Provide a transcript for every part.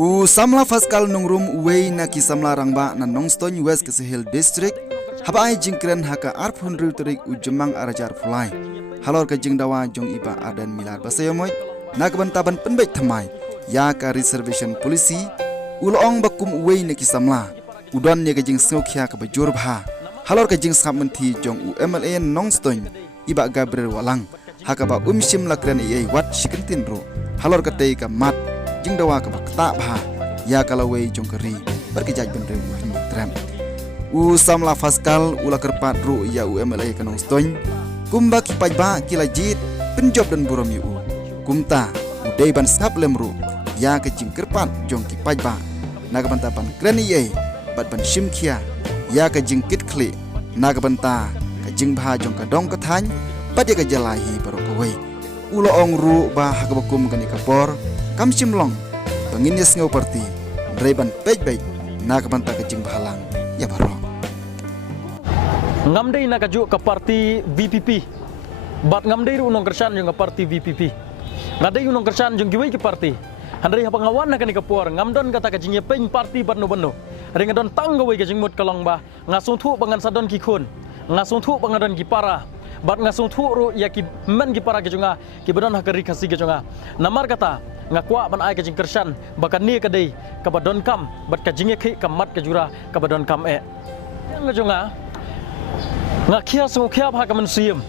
U samla faskal nungrum uwei na ki samla rangba na Nongstoin West Kesehil District habai jingkren haka arphun ruturik ujemang arajar fulai halor ka jingdawa jong iba adan milar basayomoy nagbantaban penbaik thamai ya ka reservation policy ulong bakum uwei na ki samla udon ne ka jing snokya ka bajur bha halor ka jing samenti jong UMLA Nongstoin iba Gabriel Walang haka ba umshim lakren ei wat shikentin ro halor ka tei ka mat jingdawa ka bakta bha ya kalawei jong keri berkejaj bendre tram u samla faskal ula kerpat ru ya UMLA ka Nongstoin kumba ki pajba kila jit penjob dan burom yu kumta udai ban sap lemru ya ka jing kerpat jong ki pajba nagabantapan kreni ei bat ban shimkhia ya ka jing kitkli nagabanta ka jing bha jong ka dong ka thany bat ya ka jalahi barokawei ulo ong ru ba hakabakum gani kapor kam simlong bangin ya sngau parti reban pej nagabanta ka jing bhalang ya barok ngamdei na kaju ka parti VPP bat ngamdei ru nong kersan jong ka parti VPP ngadei nong kersan jong giwei ki parti handrei hapa ngawan na kani kapor ngamdon kata ka jing pen parti bat no bano ringadon tang gawei ka jing mut kalong ba ngasung thu bangan sadon ki khun ngasung thu bangadon ki para bat ngasung thu ru ya ki men ki para ki jonga ki badon hakari khasi ki jonga namar kata ngakwa ban ai ka jing kersan bakan ni ka dei ka badon kam bat ka jing ki kamat ka jura ka badon kam yang jonga ngakia sungkia bha ka manusiam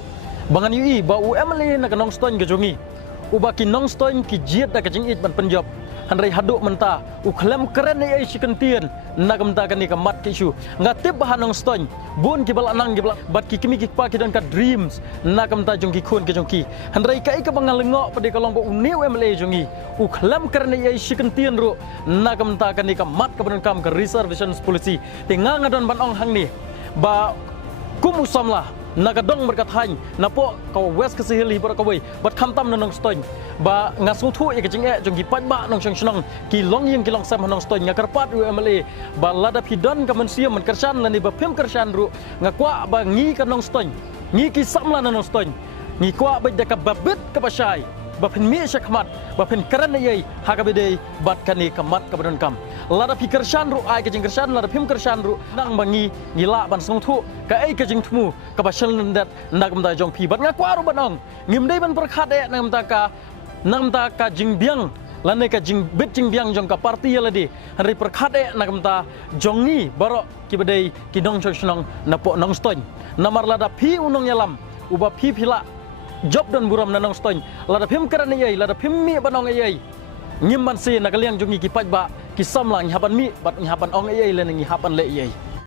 bangan ui ba UMLA na ka Nongstoin ka jongi ubaki Nongstoin ki jiat da ka jing it ban penjob handrai haduk menta ukhlem keren ai sikentian na kamta kan ni ka mat ki isu ngatip bah Nongstoin bun ki bal anang ki bal bat ki kimi ki pa ki dan ka dreams na kamta jong ki khun ki jong ki handrai kai ka bangal ngok pade ka long ba uni UMLA jongi ukhlem keren ai sikentian ru na kamta kan ni ka mat ka ban kam ka reservation policy tinga ngadon ban ong hang ni ba kumu samla nagadong berkathany napo ka West Kesehil hibor ka wei bat khamtam na Nongstoin ba ngasung thu ek jing jong ki pajba nong shnong ki long yeng ki long sam Nongstoin ngakarpat UMLA ba ladap hidon ka mansiam man kersan lani ba phem kersan ru ngakwa ba ngi ka Nongstoin ngi ki samla na Nongstoin ngi kwa ba ka babit ka basai ba phen mi shakmat ba phen karan yei hakabede bat kani kamat ka badon kam ladap hi kersan ru ai ka jing kersan ladap phem kersan ru nang bangi ngila ban sung thu ka ai ka jing thmu ka basal nandat nagam da jong phi bat ngakwa ru banong ngimdei ban perkhat nagam ta ka jing biang lane ka jing bit jing biang jong ka parti yaladi hari perkhat nagam ta jongi baro ki bedei ki dong chonong napo Nongstoin namar ladap hi unong yalam uba phi phila job dan buram na Nongstoin ladap him karan yei ladap him mi banong yei ngim man se nakaliang jongi ki pajba ki samlang haban mi bat haban ong yei len ngi haban le yei